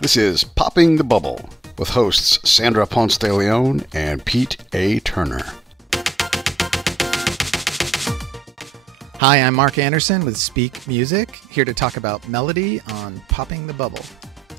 This is Popping the Bubble with hosts Sandra Ponce De Leon and Pete A. Turner. Hi, I'm Mark Anderson with Speak Music, here to talk about melody on Popping the Bubble.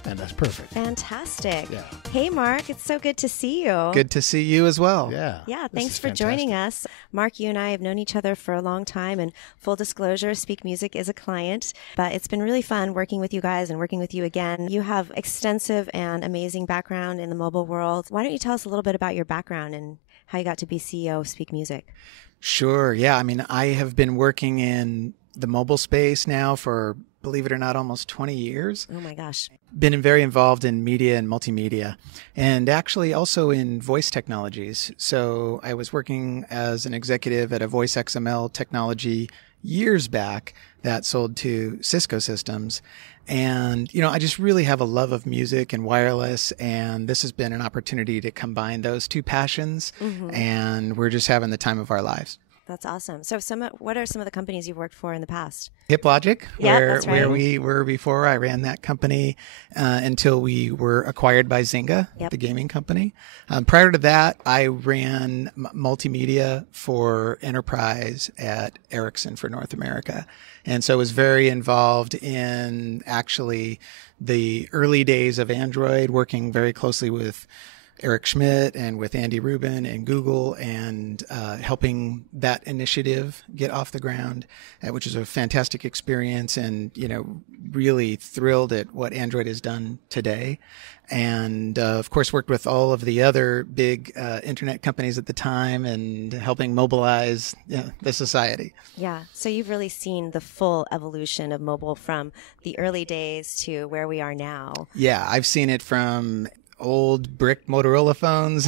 And that's perfect. Fantastic. Yeah. Hey, Mark, it's so good to see you. Good to see you as well. Yeah, thanks for joining us. Mark, you and I have known each other for a long time, and full disclosure, Speak Music is a client, but it's been really fun working with you guys and working with you again. You have extensive and amazing background in the mobile world. Why don't you tell us a little bit about your background and how you got to be CEO of Speak Music? Sure. Yeah. I mean, I have been working in the mobile space now for, believe it or not, almost 20 years. Oh my gosh. Been very involved in media and multimedia, and actually also in voice technologies. So I was working as an executive at a voice XML technology years back that sold to Cisco Systems. And, I just really have a love of music and wireless, and this has been an opportunity to combine those two passions, and we're just having the time of our lives. That's awesome. So what are some of the companies you've worked for in the past? HipLogic, That's right. where we were before. I ran that company until we were acquired by Zynga, the gaming company. Prior to that, I ran multimedia for enterprise at Ericsson for North America. And so I was very involved in actually the early days of Android, working very closely with Eric Schmidt and with Andy Rubin and Google, and helping that initiative get off the ground, which is a fantastic experience, and really thrilled at what Android has done today. And of course worked with all of the other big internet companies at the time and helping mobilize the society. Yeah. So you've really seen the full evolution of mobile from the early days to where we are now. Yeah, I've seen it from old brick Motorola phones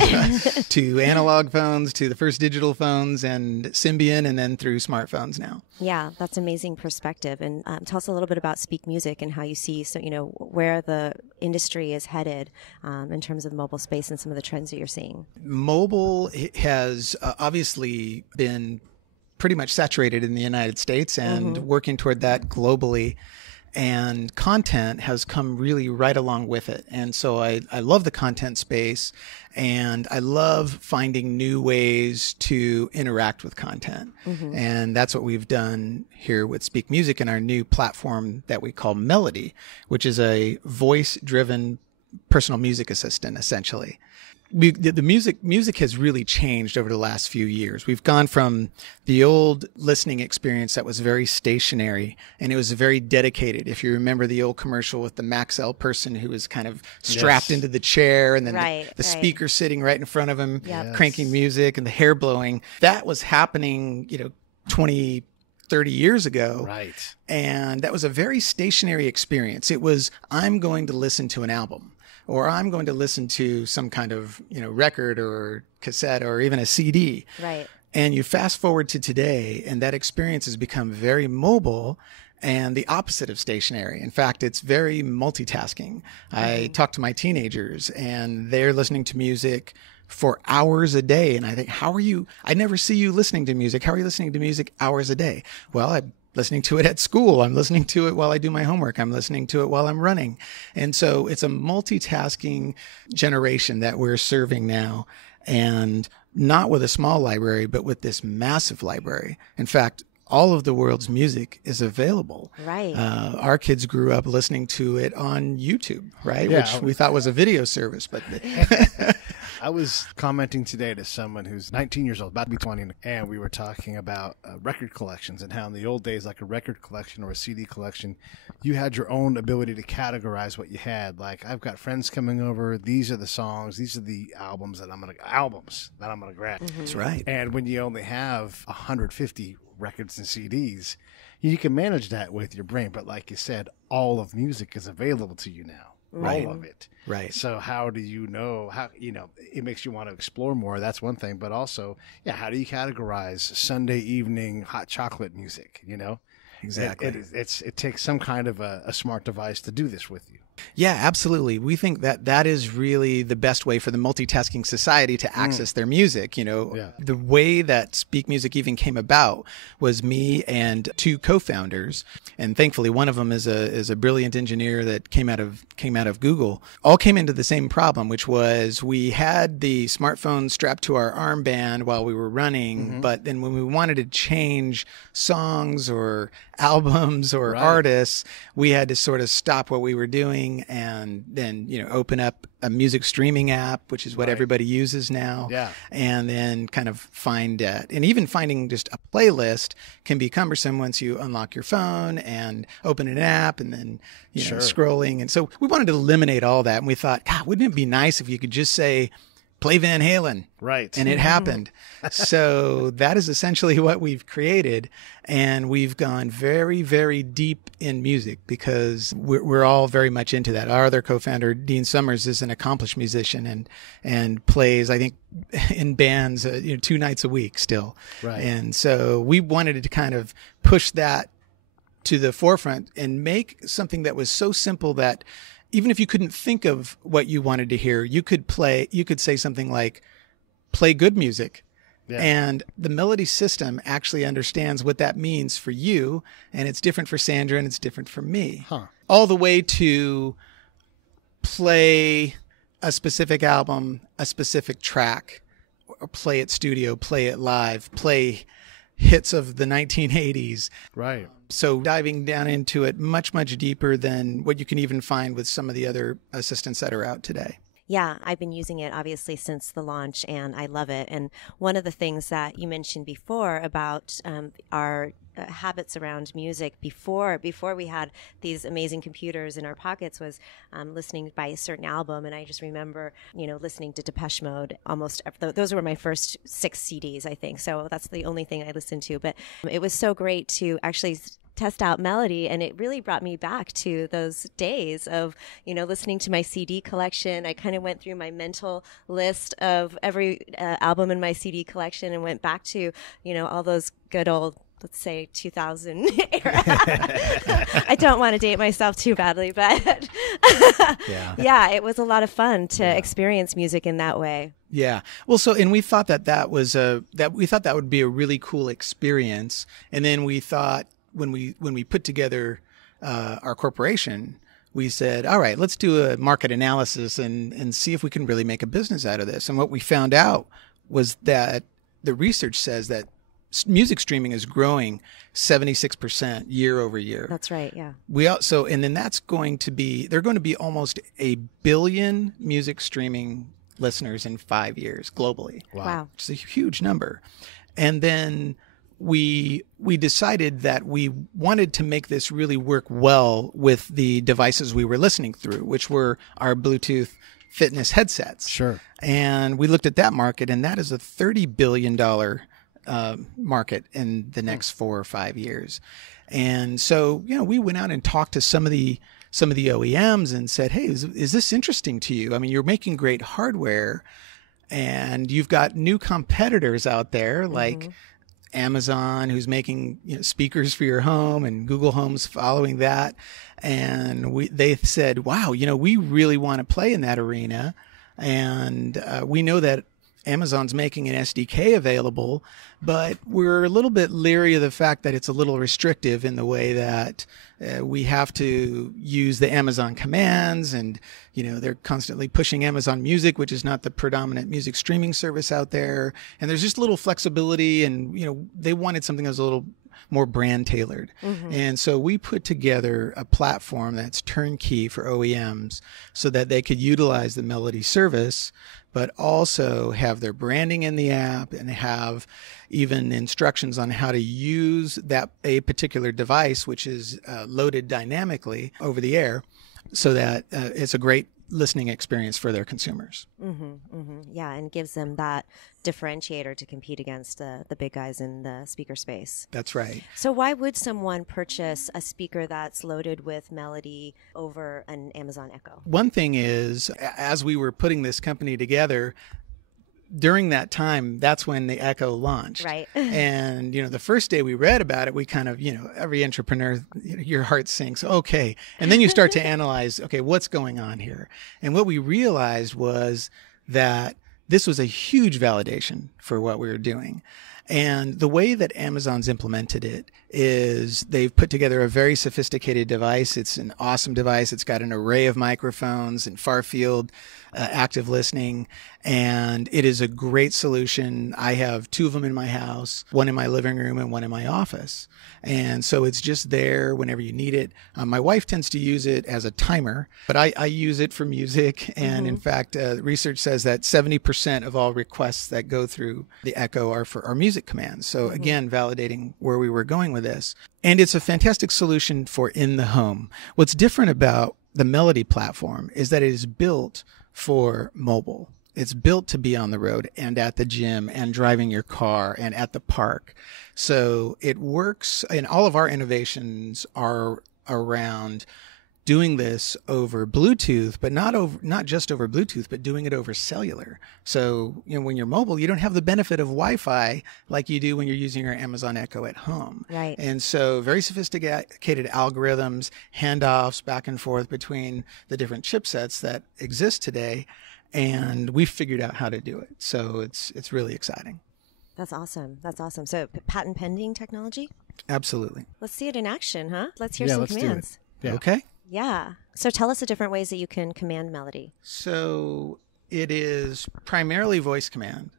to analog phones to the first digital phones and Symbian, and then through smartphones now. Yeah, that's amazing perspective. And tell us a little bit about Speak Music and how you see where the industry is headed in terms of the mobile space and some of the trends that you're seeing. Mobile has obviously been pretty much saturated in the United States and working toward that globally. And content has come really right along with it. And so I love the content space, and I love finding new ways to interact with content. And that's what we've done here with Speak Music and our new platform that we call Melody, which is a voice-driven personal music assistant, essentially. The music has really changed over the last few years. We've gone from the old listening experience that was very stationary, and it was very dedicated. If you remember the old commercial with the Maxell person who was kind of strapped into the chair, and then the speaker sitting right in front of him, cranking music, and the hair blowing. That was happening, 20, 30 years ago. Right. And that was a very stationary experience. It was, I'm going to listen to an album, or I'm going to listen to some kind of, record or cassette or even a CD. Right. And you fast forward to today, and that experience has become very mobile and the opposite of stationary. In fact, it's very multitasking. I talk to my teenagers, and they're listening to music for hours a day. And I think, I never see you listening to music. How are you listening to music hours a day? Well, I'm listening to it at school. I'm listening to it while I do my homework. I'm listening to it while I'm running. And so it's a multitasking generation that we're serving now, and not with a small library, but with this massive library. In fact, all of the world's music is available. Right. Our kids grew up listening to it on YouTube, right? Yeah. Which we thought was a video service, but I was commenting today to someone who's 19 years old, about to be 20, and we were talking about record collections and how in the old days, like a record collection or a CD collection, you had your own ability to categorize what you had. Like, I've got friends coming over. These are the songs. These are the albums that I'm going to grab. That's right. And when you only have 150 records and CDs, you can manage that with your brain. But like you said, all of music is available to you now. Right. All of it. Right. So how do you know it makes you want to explore more. That's one thing. But also, how do you categorize Sunday evening hot chocolate music? Exactly. It takes some kind of a smart device to do this with you. Yeah, absolutely. We think that that is really the best way for the multitasking society to access their music. The way that Speak Music even came about was me and two co-founders, and thankfully one of them is a brilliant engineer that came out of Google. All came into the same problem, which was we had the smartphone strapped to our armband while we were running, but then when we wanted to change songs or albums or artists, we had to sort of stop what we were doing and then, open up a music streaming app, which is what everybody uses now. Yeah. And then kind of find it. And even finding just a playlist can be cumbersome once you unlock your phone and open an app and then, scrolling. And so we wanted to eliminate all that. And we thought, God, wouldn't it be nice if you could just say, play Van Halen. Right. And it happened. So that is essentially what we've created. And we've gone very, very deep in music because we're all very much into that. Our other co-founder, Dean Summers, is an accomplished musician and plays, I think, in bands 2 nights a week still. Right. And so we wanted to kind of push that to the forefront and make something that was so simple that even if you couldn't think of what you wanted to hear, you could say something like, play good music. Yeah. And the melody system actually understands what that means for you. And it's different for Sandra and it's different for me. All the way to play a specific album, a specific track, or play it studio, play it live, play hits of the 1980s. Right. So diving down into it much, much deeper than what you can even find with some of the other assistants that are out today. Yeah, I've been using it obviously since the launch and I love it. And one of the things that you mentioned before about our habits around music before we had these amazing computers in our pockets was listening by a certain album. And I just remember, listening to Depeche Mode those were my first 6 CDs, I think. So that's the only thing I listened to. But it was so great to actually test out melody, and it really brought me back to those days of listening to my CD collection. I kind of went through my mental list of every album in my CD collection and went back to all those good old, let's say 2000 era. I don't want to date myself too badly, but yeah, it was a lot of fun to experience music in that way. Yeah. Well, and we thought that would be a really cool experience. And then we thought, when we put together our corporation, we said, all right, let's do a market analysis and see if we can really make a business out of this. And what we found out was that the research says that music streaming is growing 76% year over year. That's right, yeah. And then they're going to be almost 1 billion music streaming listeners in 5 years globally. Wow. It's a huge number. And then we decided that we wanted to make this really work well with the devices we were listening through, which were our Bluetooth fitness headsets. Sure. And we looked at that market, and that is a $30 billion market in the next 4 or 5 years. And so, we went out and talked to some of the OEMs and said, hey, is this interesting to you? I mean, you're making great hardware, and you've got new competitors out there like Amazon, who's making speakers for your home, and Google Home's following that. And they said, wow, we really want to play in that arena. And we know that Amazon's making an SDK available, but we're a little bit leery of the fact that it's a little restrictive in the way that we have to use the Amazon commands, and they're constantly pushing Amazon Music, which is not the predominant music streaming service out there. And there's just a little flexibility, and they wanted something that was a little more brand tailored. And so we put together a platform that's turnkey for OEMs so that they could utilize the Melody service, but also have their branding in the app and have even instructions on how to use a particular device, which is loaded dynamically over the air, so that it's a great listening experience for their consumers. Yeah, and gives them that differentiator to compete against the big guys in the speaker space. That's right. So why would someone purchase a speaker that's loaded with Melody over an Amazon Echo? One thing is, as we were putting this company together, during that time, that's when the Echo launched. Right. And, the first day we read about it, we kind of, every entrepreneur, your heart sinks. Okay. And then you start to analyze, okay, what's going on here? And what we realized was that this was a huge validation for what we were doing. And the way that Amazon's implemented it is they've put together a very sophisticated device. It's an awesome device. It's got an array of microphones and far field active listening, and it is a great solution. I have 2 of them in my house, one in my living room and one in my office. And so it's just there whenever you need it. My wife tends to use it as a timer, but I use it for music. And in fact, research says that 70% of all requests that go through the Echo are for our music commands. So again, validating where we were going with this. And it's a fantastic solution for in the home. What's different about the Melody platform is that it is built for mobile. It's built to be on the road and at the gym and driving your car and at the park. So it works, and all of our innovations are around doing this over Bluetooth, but not just over Bluetooth, but doing it over cellular. So, when you're mobile, you don't have the benefit of Wi-Fi like you do when you're using your Amazon Echo at home. Right. And so very sophisticated algorithms, handoffs back and forth between the different chipsets that exist today. And we figured out how to do it. So it's really exciting. That's awesome. That's awesome. So patent pending technology? Absolutely. Let's see it in action, huh? Let's hear some commands. Yeah. Okay. Yeah. So tell us the different ways that you can command Melody. So it is primarily voice command.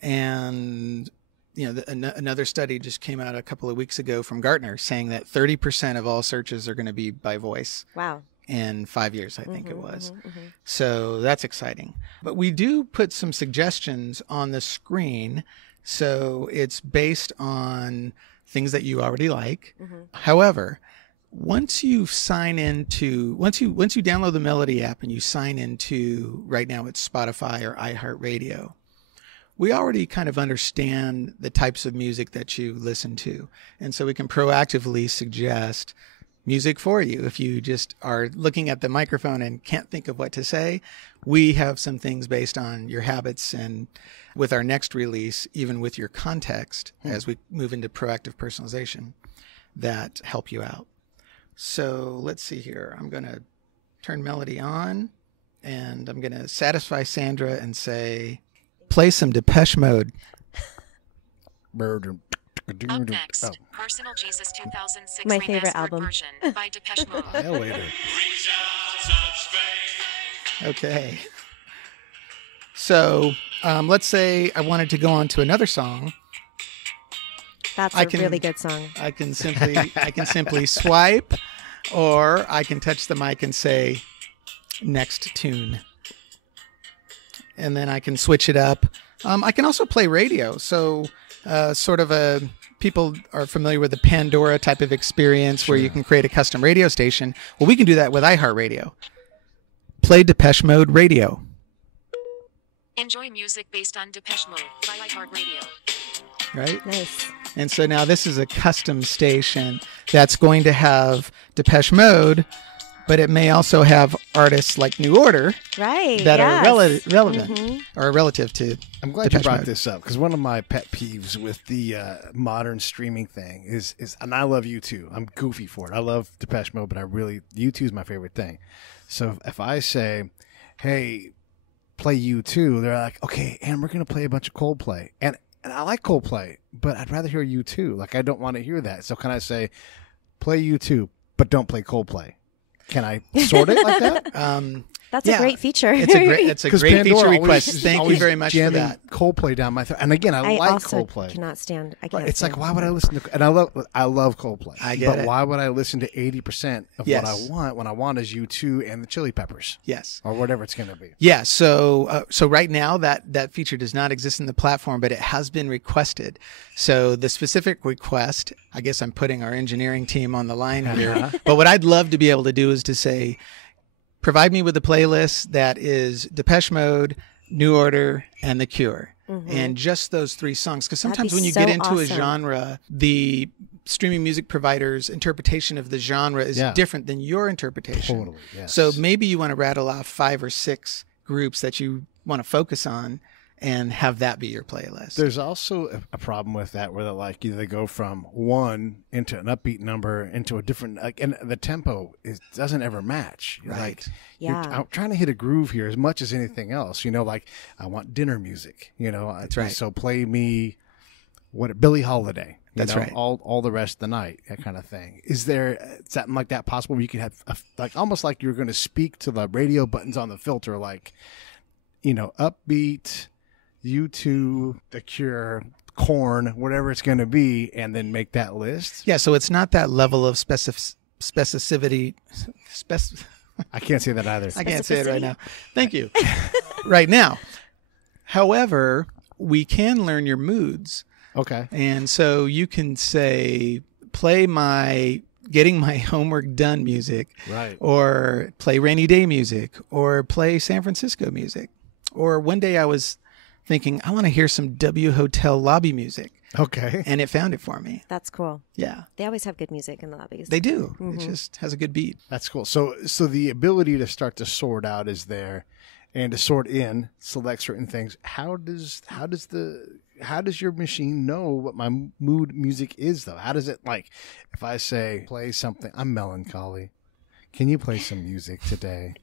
And, another study just came out a couple of weeks ago from Gartner saying that 30% of all searches are going to be by voice. Wow. In 5 years, I think it was. So that's exciting. But we do put some suggestions on the screen. So it's based on things that you already like. However, once you download the Melody app and you sign into, right now it's Spotify or iHeartRadio, we already kind of understand the types of music that you listen to. And so we can proactively suggest music for you. If you just are looking at the microphone and can't think of what to say, we have some things based on your habits, and with our next release, even with your context, as we move into proactive personalization, that help you out. So let's see here. I'm going to turn Melody on, and I'm going to satisfy Sandra and say, play some Depeche Mode. Up next, Personal Jesus 2006 My favorite album version by Depeche Mode. Later. Okay. So let's say I wanted to go on to another song. That's a really good song. I can simply swipe, or I can touch the mic and say next tune. And then I can switch it up. I can also play radio. So people are familiar with the Pandora type of experience where you can create a custom radio station. Well, we can do that with iHeartRadio. Play Depeche Mode radio. Enjoy music based on Depeche Mode by iHeartRadio. Right? Nice. And so now this is a custom station that's going to have Depeche Mode, but it may also have artists like New Order that are relevant or relative to I'm glad Depeche you brought Mode. this up, because one of my pet peeves with the modern streaming thing is, and I love U2. I'm goofy for it. I love Depeche Mode, but U2 is my favorite thing. So if I say, hey, play U2, they're like, okay, and we're going to play a bunch of Coldplay. And I like Coldplay, but I'd rather hear U2. Like, I don't want to hear that. So can I say, play U2, but don't play Coldplay? Can I sort it like that? That's a great feature. It's a great feature request. Thank you very much for that. Coldplay down my throat. And again, I like also Coldplay. Cannot stand. I But can't. it's stand like, why would I listen to? And I love Coldplay. I get but it. why would I listen to 80% of what I Yes. want when I want is U2 and the Chili Peppers Yes. or whatever it's going to be? Yeah. So right now that feature does not exist in the platform, but it has been requested. So the specific request, I guess I'm putting our engineering team on the line here. But what I'd love to be able to do is to say, provide me with a playlist that is Depeche Mode, New Order, and The Cure. And just those 3 songs. Because sometimes when you get into a genre, the streaming music provider's interpretation of the genre is different than your interpretation. Totally, yes. So maybe you want to rattle off 5 or 6 groups that you want to focus on, and have that be your playlist. There's also a problem with that where they go from one into an upbeat number into a different, and the tempo doesn't ever match. Right. I'm trying to hit a groove here as much as anything else. I want dinner music. That's right. So play me Billie Holiday. That's right. All the rest of the night, that kind of thing. Is there something like that possible where you could have almost like you're going to speak to the radio buttons on the filter, upbeat, U2, The Cure, Korn, whatever it's going to be, and then make that list? Yeah, so it's not that level of specificity. I can't say that either. I can't say it right now. Thank you. Right now. However, we can learn your moods. Okay. And so you can say, play my getting my homework done music. Right. Or play rainy day music. Or play San Francisco music. Or one day I was thinking, I want to hear some W Hotel lobby music. Okay. And it found it for me. That's cool. Yeah. They always have good music in the lobbies. They do. It just has a good beat. That's cool. So the ability to start to sort out is there, and to sort in, select certain things. How does your machine know what my mood music is, though? How does it, if I say, play something, I'm melancholy. Can you play some music today?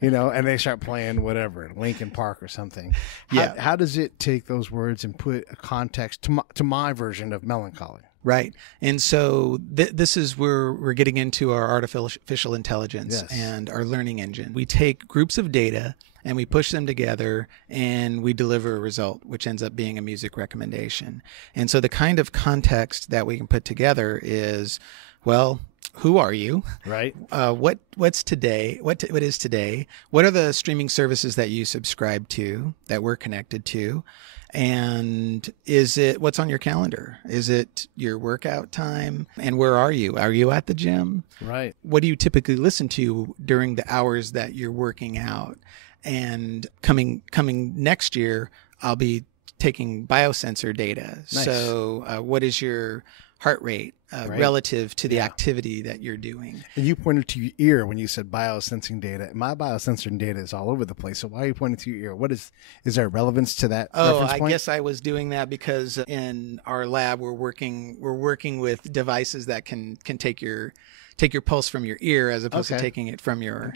And they start playing whatever, Linkin Park or something. How does it take those words and put a context to my version of melancholy? Right. And so this is where we're getting into our artificial intelligence and our learning engine. We take groups of data and we push them together and we deliver a result, which ends up being a music recommendation. And so the kind of context that we can put together is, well, who are you? Right. What's today? What is today? What are the streaming services that you subscribe to that we're connected to? And what's on your calendar? Is it your workout time? And where are you? Are you at the gym? Right. What do you typically listen to during the hours that you're working out? And coming next year, I'll be taking biosensor data. Nice. So what is your heart rate relative to the activity that you're doing? And you pointed to your ear when you said biosensing data. My biosensing data is all over the place. So why are you pointing to your ear? Is there relevance to that reference point? I guess I was doing that because in our lab we're working with devices that can take your pulse from your ear as opposed to taking it from your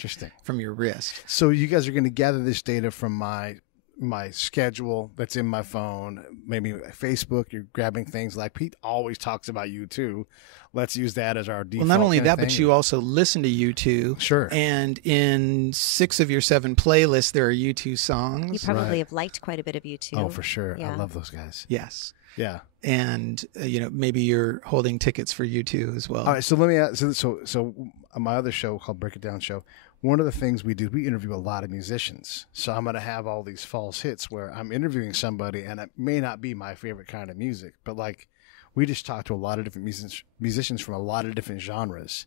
wrist. So you guys are going to gather this data from my schedule that's in my phone, maybe Facebook. You're grabbing things like Pete always talks about U2. Let's use that as our default. Well, not only that, but you also listen to U2. Sure. And in 6 of your 7 playlists, there are U2 songs. You probably have liked quite a bit of U2. Oh, for sure. Yeah. I love those guys. Yes. Yeah. And maybe you're holding tickets for U2 as well. All right. So let me ask. So on my other show called Break It Down Show, one of the things we do, we interview a lot of musicians. So I'm going to have all these false hits where I'm interviewing somebody and it may not be my favorite kind of music, but we just talked to a lot of different musicians from a lot of different genres.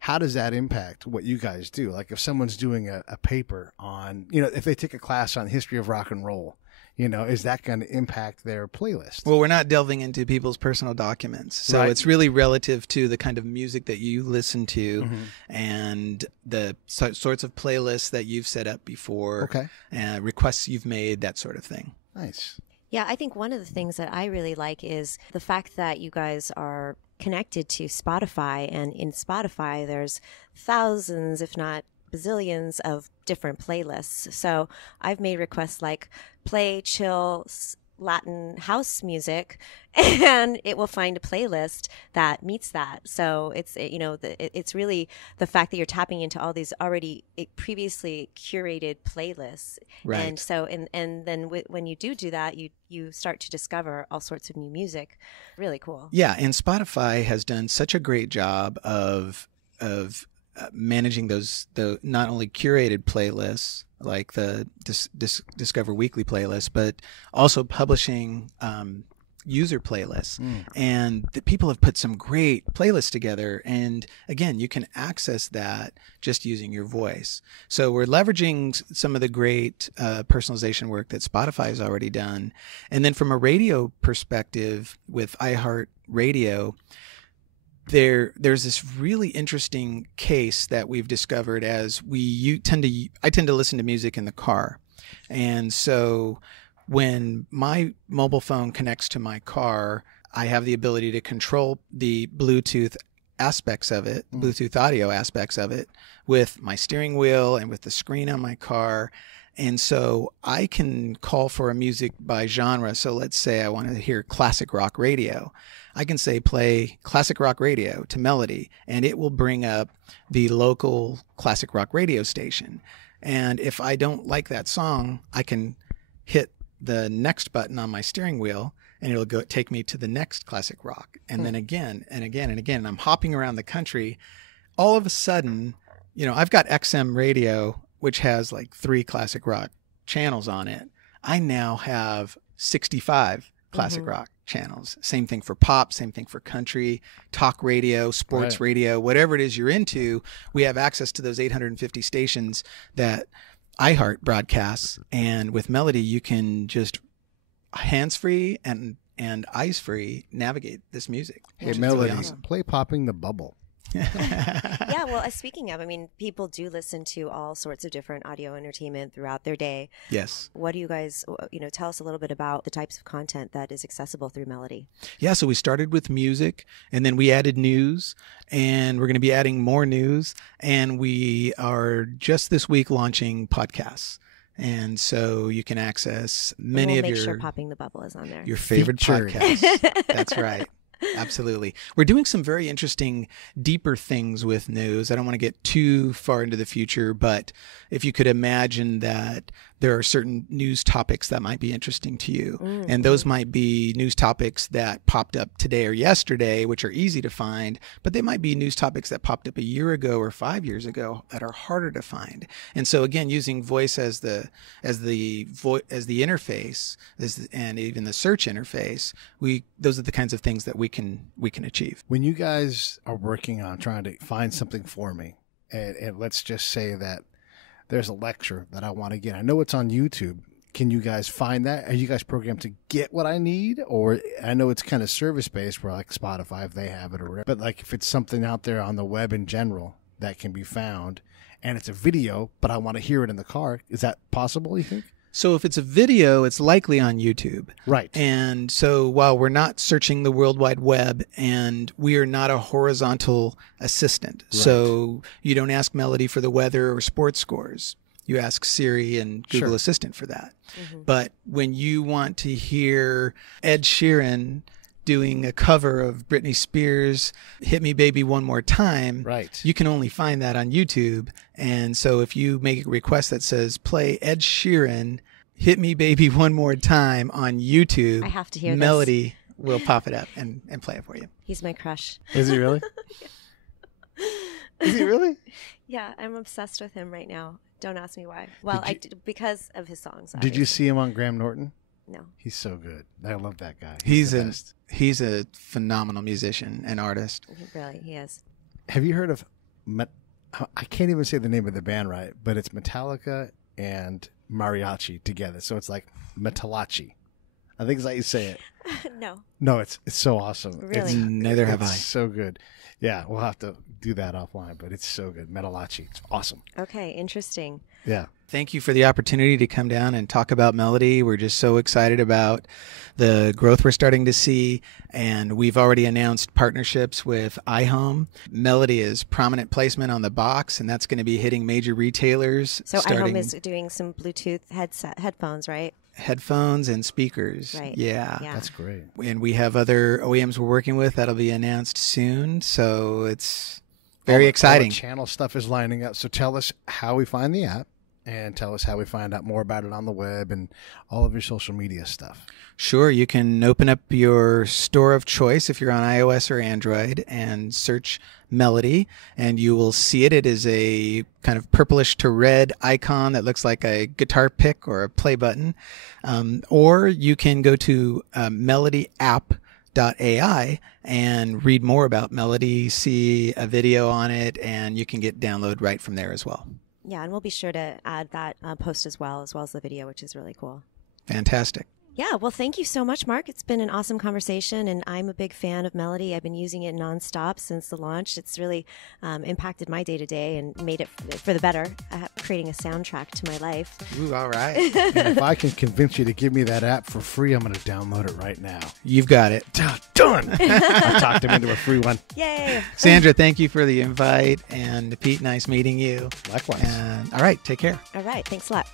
How does that impact what you guys do? If someone's doing a paper on, if they take a class on history of rock and roll, is that going to impact their playlist? Well, we're not delving into people's personal documents. So it's really relative to the kind of music that you listen to and the sorts of playlists that you've set up before, requests you've made, that sort of thing. Nice. Yeah, I think one of the things that I really like is the fact that you guys are connected to Spotify. And in Spotify, there's thousands, if not bazillions of different playlists. So I've made requests like play chill Latin house music, and it will find a playlist that meets that. So it's really the fact that you're tapping into all these already previously curated playlists. Right. And so and then when you do that, you start to discover all sorts of new music. Really cool. Yeah, and Spotify has done such a great job of managing the not only curated playlists like the Discover Weekly playlist, but also publishing user playlists. And the people have put some great playlists together. And again, you can access that just using your voice. So we're leveraging some of the great personalization work that Spotify has already done. And then from a radio perspective with iHeartRadio, there's this really interesting case that we've discovered as I tend to listen to music in the car. And so when my mobile phone connects to my car, I have the ability to control the Bluetooth aspects of it, Bluetooth audio aspects of it, with my steering wheel and with the screen on my car. And so I can call for a music by genre. So let's say I want to hear classic rock radio. I can say play classic rock radio to Melody, and it will bring up the local classic rock radio station. And if I don't like that song, I can hit the next button on my steering wheel, and it'll go take me to the next classic rock. And then again and again and again. And I'm hopping around the country. All of a sudden, I've got XM radio, which has like 3 classic rock channels on it. I now have 65 classic rock channels. Same thing for pop, same thing for country, talk radio, sports radio, whatever it is you're into. We have access to those 850 stations that iHeart broadcasts. And with Melody, you can just hands-free and eyes-free navigate this music. Hey, Melody, play Popping the Bubble. Yeah, well, speaking of, people do listen to all sorts of different audio entertainment throughout their day. Yes. What do you guys, tell us a little bit about the types of content that is accessible through Melody? Yeah, so we started with music, and then we added news, and we're going to be adding more news, and we are just this week launching podcasts. And so you can access many of your... Make sure Popping the Bubble is on there. Your favorite podcasts. That's right. Absolutely. We're doing some very interesting, deeper things with news. I don't want to get too far into the future, but if you could imagine that there are certain news topics that might be interesting to you. And those might be news topics that popped up today or yesterday, which are easy to find, but they might be news topics that popped up a year ago or 5 years ago that are harder to find. And so again, using voice as the interface and even the search interface, those are the kinds of things that we can achieve. When you guys are working on trying to find something for me, and let's just say that there's a lecture that I want to get. I know it's on YouTube. Can you guys find that? Are you guys programmed to get what I need? Or I know it's kind of service-based where like Spotify, if they have it or whatever. But like if it's something out there on the web in general that can be found and it's a video, but I want to hear it in the car, is that possible, you think? So if it's a video, it's likely on YouTube. Right. And so while we're not searching the World Wide Web and we are not a horizontal assistant, so you don't ask Melody for the weather or sports scores. You ask Siri and Google Assistant for that. But when you want to hear Ed Sheeran doing a cover of Britney Spears' Hit Me Baby One More Time, you can only find that on YouTube. And so if you make a request that says play Ed Sheeran Hit Me Baby One More Time on YouTube, I have to hear Melody will pop it up and play it for you. He's my crush. Is he really? Is he really? Yeah, I'm obsessed with him right now. Don't ask me why. Well, because of his songs. Did you see him on Graham Norton? No. He's so good. I love that guy. He's a phenomenal musician and artist. Really, he is. Have you heard of, I can't even say the name of the band right, but it's Metallica and mariachi together. So it's like Metalachi. I think is how you say it. No. No, it's so awesome. Really? Neither have I. It's so good. Yeah, we'll have to do that offline, but it's so good. Metalachi. It's awesome. Okay, interesting. Yeah. Thank you for the opportunity to come down and talk about Melody. We're just so excited about the growth we're starting to see, and we've already announced partnerships with iHome. Melody is prominent placement on the box, and that's going to be hitting major retailers. So iHome is doing some Bluetooth headphones, right? Headphones and speakers. Right. Yeah. That's great. And we have other OEMs we're working with that'll be announced soon, so it's very exciting. All the channel stuff is lining up. So tell us how we find the app and tell us how we find out more about it on the web and all of your social media stuff. Sure. You can open up your store of choice if you're on iOS or Android and search Melody, and you will see it. It is a kind of purplish to red icon that looks like a guitar pick or a play button. Or you can go to melodyapp.ai and read more about Melody, see a video on it, and you can get download right from there as well. Yeah, and we'll be sure to add that post as well as the video, which is really cool. Fantastic. Yeah, well, thank you so much, Mark. It's been an awesome conversation, and I'm a big fan of Melody. I've been using it nonstop since the launch. It's really impacted my day-to-day and made it for the better, creating a soundtrack to my life. Ooh, all right. And if I can convince you to give me that app for free, I'm going to download it right now. You've got it. Done. I talked him into a free one. Yay. Sandra, thank you for the invite. And Pete, nice meeting you. Likewise. And all right, take care. All right, thanks a lot.